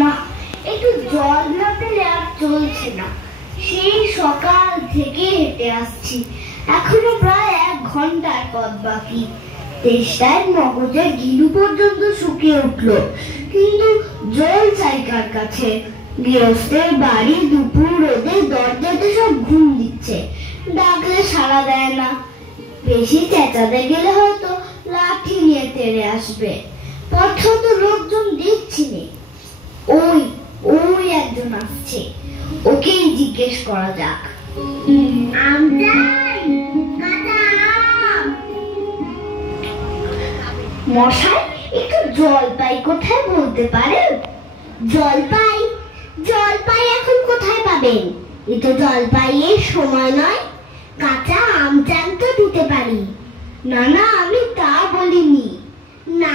না, একটু জল না পেলে আর চলছে না। সেই সকাল থেকে হেঁটে আসছি, এখনো প্রায় 1 ঘন্টার পথ বাকি। তেষ্টায় মগজের গিলু পর্যন্ত শুকিয়ে উঠলো, কিন্তু জল চাই কার কাছে? গৃহস্থের বাড়ি দুপুর রোদে দরজাতে সব ঘুম দিচ্ছে, ডাকলে সাড়া দেয় না। বেশি চেঁচাতে গেলে হয়তো লাঠি নিয়ে তেড়ে আসবে। পথেও তো লোকজন দেখছি নে। ওই ওই একজন আসছে, ওকেই জিজ্ঞেস করা যাক। মশাই, একটু জলপাই কোথায় বলতে পারেন? জলপাই? জলপাই এখন কোথায় পাবেন? এ তো জলপাইয়ের সময় নয়। কাঁচা আম চান তো দিতে পারি। না না, আমি তা বলিনি। না,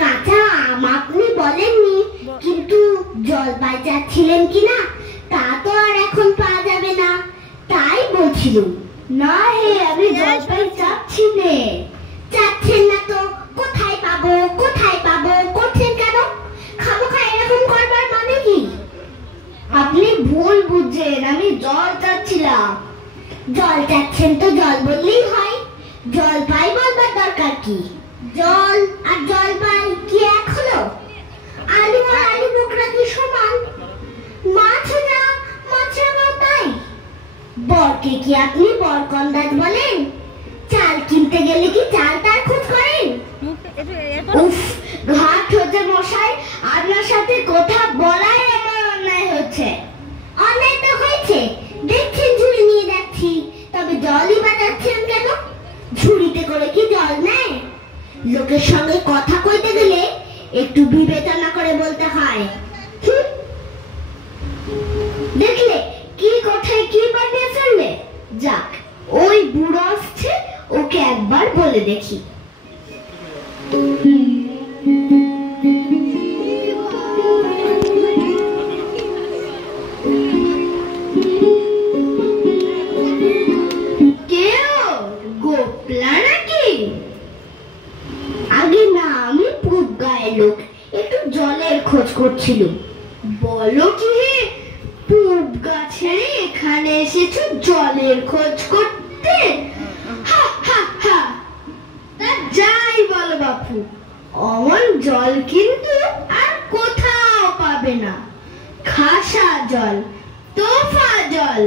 কাঁচা আম আপনি বলেননি, কিন্তু জলপাই চাচ্ছিলেন কিনা তা তো আর এখন পাওয়া যাবে না, তাই বলছিলাম। না হে, আমি জলপাই চাচ্ছি নে। চাচ্ছেন না তো কোথায় পাবো কোথায় পাবো করছেন কেন? খামোখা এরকম করবার মানে কি? আপনি ভুল বুঝছেন, আমি জল চাচ্ছিলাম। জল চাচ্ছেন তো জল বললেই হয়, জলপাই বলবার দরকার কি? জল আর জলপাই কি এক হলো? আলু আর আলু বোকরা কি সমান? মাছ না মাছরাও তাই। বরকে কি আপনি বরকন্দাজ বলেন? চাল কিনতে গেলে কি চাল তার খোঁজ করেন? উফ, ঘাট হচ্ছে মশাই, আপনার সাথে কথা বলাই আমার অন্যায় হচ্ছে। অন্যায় তো হয়েছে, দেখছেন ঝুড়ি নিয়ে যাচ্ছি, তবে জলই বাজাচ্ছেন কেন? ঝুড়িতে করে কি জল নেয়? লোকের সঙ্গে কথা কইতে গেলে একটু বিবেচনা করে বলতে হয়। দেখলে কি কথায় কি বানিয়ে ফেললে। যাক, ওই বুড়ো আসছে, ওকে একবার বলে দেখি। গোপলা নাকি? আগে না, আমি পূব গায়ের লোক, একটু জলের খোঁজ করছিল। বলো কি, পূব গাছের এখানে এসেছো জলের খোঁজ করতে? হা হা হা। তা যাই বলো বাপু, অমন জল কিন্তু আর কোথাও পাবে না। খাসা জল, তোফা জল,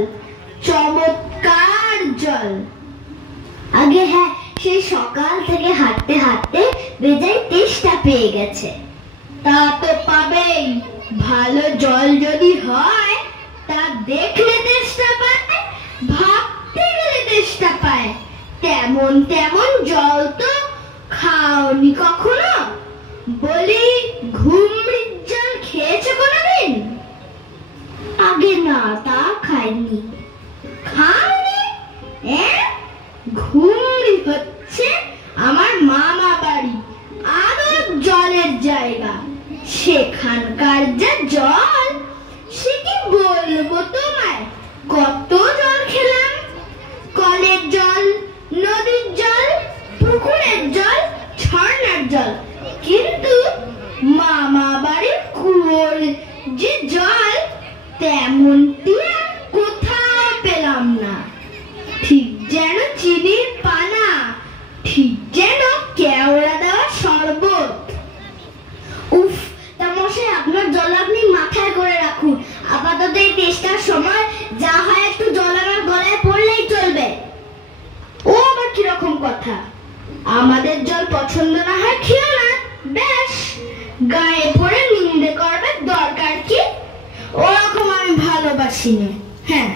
চমৎকার জল। আগে হ্যাঁ, সেই সকাল থেকে হাঁটতে হাঁটতে বেজায় তেষ্টা পেয়ে গেছে। তা তো পাবেই, ভালো জল যদি হয় তা দেখলে তেষ্টা পায়, ভাবতে গেলে তেষ্টা পায়। তেমন তেমন জল তো খাওনি কখনো? বলি, ঘুমড়ির জল খেয়েছো কোনোদিন? আগে না, তা খাইনি। খাওনি? ঘুমড়ি হচ্ছে আমার মামা বাড়ি, আরো জলের জায়গা। সেখানকার যা জল, সে কি বলবো তোমায়। কত জল খেলাম, কলের জল, নদীর জল, পুকুরের জল, ঝর্ণার জল, কিন্তু মামা বাড়ির কুয়োর যে জল, তেমনটি আর কোথাও পেলাম না। ঠিক যেন চিনির পানা, ঠিক যেন কেওড়া দেওয়া শরবত। উফ, তা মশাই, আপনার জল আপনি মাথায় করে রাখুন। আপাতত এই তেষ্টার সময় যা হয় একটু জল আমার গলায় পড়লেই চলবে। ও আবার কিরকম কথা? আমাদের জল পছন্দ না হয় খেও না, বেশ। গায়ে পড়ে নিন্দে করবে দরকার কি? ওরকম আমি ভালোবাসি না। হ্যাঁ,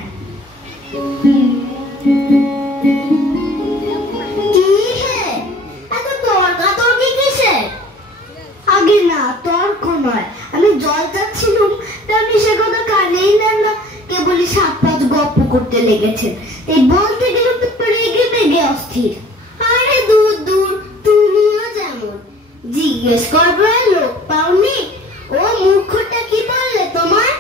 আগে না, তর্ক নয়, আমি জল চাচ্ছিলাম, তা আপনি সে কথা কানেই নেন না, কেবলই 7-5 গপ্প করতে লেগেছেন। এই বলতে গেলে তো রেগে বেগে অস্থির। আরে দূর দূর, তুমিও যেমন। জিজ্ঞেস করবার লোক পাওনি? ও মূর্খটা কি বললে তোমার?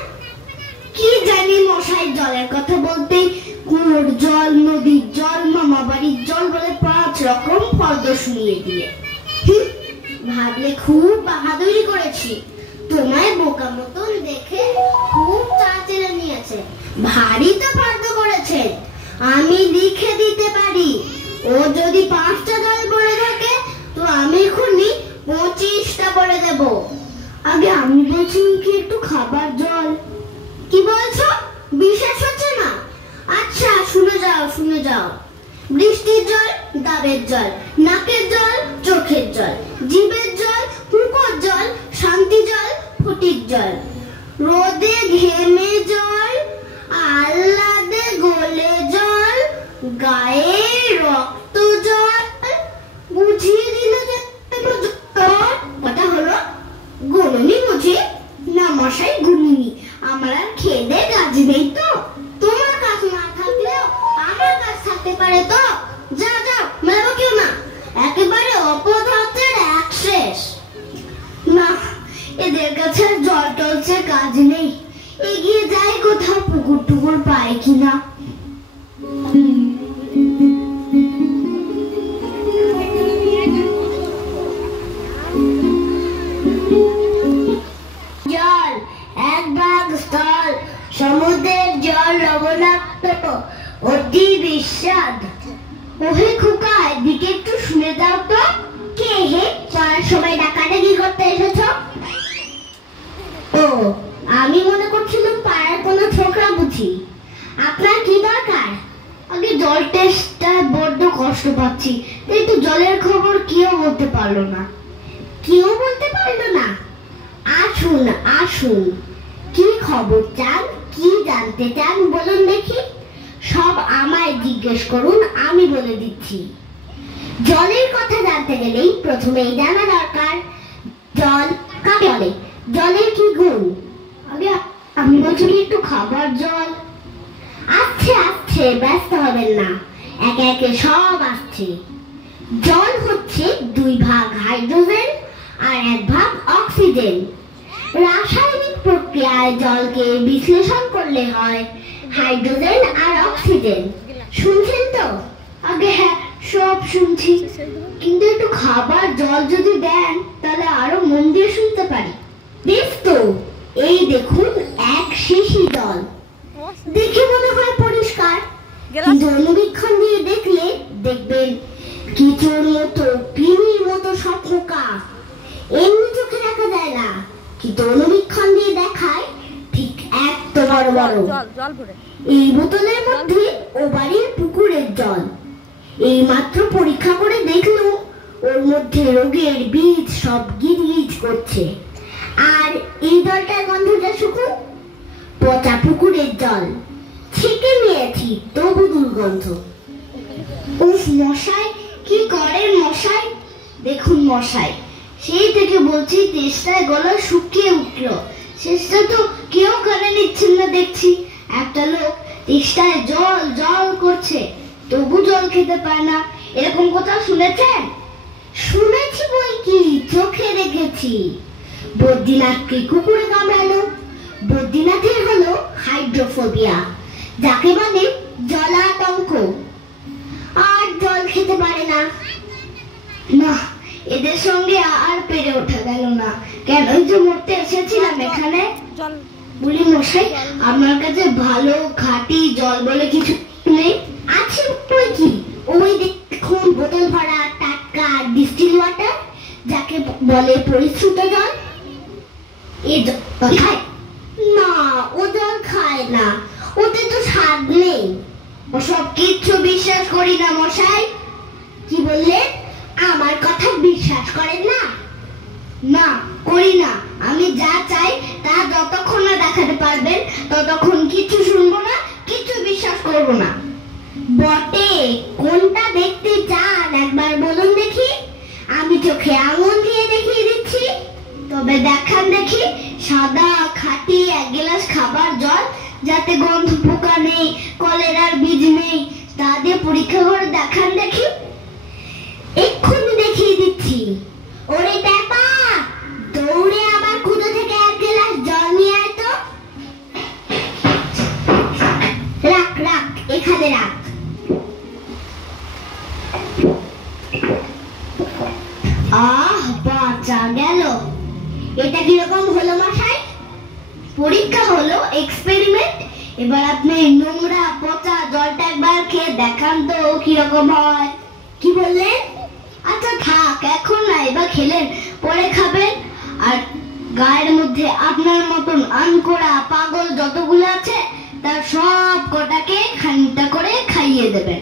কি জানি মশাই, জলের কথা বলতেই কুয়োর জল, নদীর জল, মামা বাড়ির জল বলে 5 রকম পদ শুনিয়ে দিয়ে। ভাবলে খুব বাহাদুরি করেছি। তোমায় বোকা মতন দেখে খুব চাচিয়ে নিয়েছে, ভারী তো বাধ্য করেছে। আমি লিখে দিতে পারি, ও যদি 5টা জল পড়ে থাকে তো আমি এখনই 25টা পড়ে দেব। আগে আমি বলছি কি একটু খাবার জল। কি বলছো? বিশ্বাস হচ্ছে না? আচ্ছা শুনে যাও, শুনে যাও। বৃষ্টির জল ডাবের জল, নাকের জল চোখের জল, জিভের জল হুঁকোর জল, শান্তি জল ফুটির জল, রোদে ঘেমে জল, আহ্লাদে গলে জল, গায়ে রক্ত জল। বুঝিয়ে দিলে যে কথা হলো। গুনুনি বুঝি না মশাই, গুনুনি। আমার আর খেদে কাজ নেই তো? তোমার কাজ না থাকলেও আমার কাজ থাকতে পারে তো? যাও যাও, মেলাবো কেউ না, একেবারে অপদার্থের এক শেষ। না, এদের কাছে জল টলছে কাজ নেই, এগিয়ে যাই কোথাও পুকুর টুকুর পায় কিনা। জল এক ভাগ স্থল, সমুদ্রের জল লবণাক্ত, অতি বিস্বাদ। ওহে খোকা, এদিকে একটু শুনে দাও তো। কে হে? পড়ার সময় ডাকাডাকি করতে এসেছো? ও, আমি মনে করছিলাম পাড়ার কোনো ছোকরা বুঝি। আপনার কি দরকার? আগে জল টেস্টটা বড্ড কষ্ট পাচ্ছি, তাই তো জলের খবর কেউ বলতে পারলো না। কেউ বলতে পারলো না? আসুন আসুন, কি খবর চান, কি জানতে চান বলুন দেখি। সব আমায় জিজ্ঞেস করুন, আমি বলে দিচ্ছি। জলের কথা জানতে গেলেই প্রথমেই জানা দরকার জল কাকে বলে, জলের কি গুণ। আগে আমি বলছি একটু খাবার জল। আসছে আসছে, ব্যস্ত হবেন না, একে একে সব আসছে। জল হচ্ছে 2 ভাগ হাইড্রোজেন আর 1 ভাগ অক্সিজেন। রাসায়নিক প্রক্রিয়ায় জলকে বিশ্লেষণ করলে হয় হাইড্রোজেন আর অক্সিজেন। শুনছেন তো? আগে হ্যাঁ, সব শুনছি, কিন্তু একটু খাবার জল যদি দেন তাহলে আরো মন দিয়ে শুনতে পারি। বেশ তো, এই দেখুন এক শিশি জল। দেখে মনে হয় পরিষ্কার, কিন্তু অনুবীক্ষণ দিয়ে দেখলে দেখবেন কিছুর মতো, পিনির মতো সব পোকা। এমনি চোখে দেখা যায় না, কিন্তু অনুবীক্ষণ দিয়ে দেখায় ঠিক এত বড় বড়। এই বোতলের মধ্যে ও বাড়ির পুকুরের জল। এই মাত্র পরীক্ষা করে দেখলো ওর মধ্যে রোগের বীজ সব গিজগিজ করছে। আর এই জলটার গন্ধটা শুকুন, পচা পুকুরের জল। ছেঁকে নিয়েছি তবু দুর্গন্ধ। উফ মশাই, কি করেন মশাই? দেখুন মশাই, সেই থেকে বলছি তেষ্টায় গলা শুকিয়ে উঠলো, শেষটা তো কেউ কানে নিচ্ছেন না দেখছি। একটা লোক তেষ্টায় জল জল করছে, তবু জল খেতে পায় না, এরকম কোথাও শুনেছেন? শুনেছি বই কি, চোখে দেখেছি। বদ্রীনাথকে কুকুরে কামড়ালো। বদ্রীনাথের হলো হাইড্রোফোবিয়া, যাকে বলে জলাতঙ্ক, আর জল খেতে পারে না। না, এদের সঙ্গে আর পেরে ওঠা গেল না। কেনই যে মরতে এসেছিলাম এখানে। বলি মশাই, আপনার কাছে ভালো খাঁটি জল বলে কিছু নেই? আছে বই কি, ওই দেখুন বোতল ভরা টাটকা ডিস্টিল ওয়াটার, যাকে বলে পরিশ্রুত জল। এই জল খায় না, ও জল খায় না, ওতে তো স্বাদ নেই। ওসব কিচ্ছু বিশ্বাস করি না মশাই। কি বললেন? আমার কথা বিশ্বাস করেন না? না, করি না। আমি যা চাই তা যতক্ষণ না দেখাতে পারবেন ততক্ষণ কিছু শুনবো না, কিছু বিশ্বাস করবো না। বটে, কোনটা দেখতে চান একবার বলুন দেখি, আমি চোখে আঙুল দিয়ে দেখিয়ে দিচ্ছি। তবে দেখান দেখি সাদা খাঁটি 1 গ্লাস খাবার জল, যাতে গন্ধ পোকা নেই, কলেরার বীজ নেই, তা দিয়ে পরীক্ষা করে দেখান দেখি। এক্ষুনি দেখিয়ে দিচ্ছি। ওরে ব্যাপা, দৌড়ে আবার কুদো থেকে 1 গ্লাস জল নিয়ে আয় তো। রাখ রাখ, এখানে রাখ। আহ, বাঁচা গেল। এটা কিরকম হলো পরীক্ষা হলো, এক্সপেরিমেন্ট। এবার আপনি নোংরা পচা জলটা একবার খেয়ে দেখান তো কিরকম হয়। কি বললেন? আচ্ছা থাক, এখন না, এবার খেলেন, পরে খাবেন। আর গায়ের মধ্যে আপনার মতন আনকোড়া পাগল যতগুলো আছে তার সব কটাকে খানিকটা করে খাইয়ে দেবেন।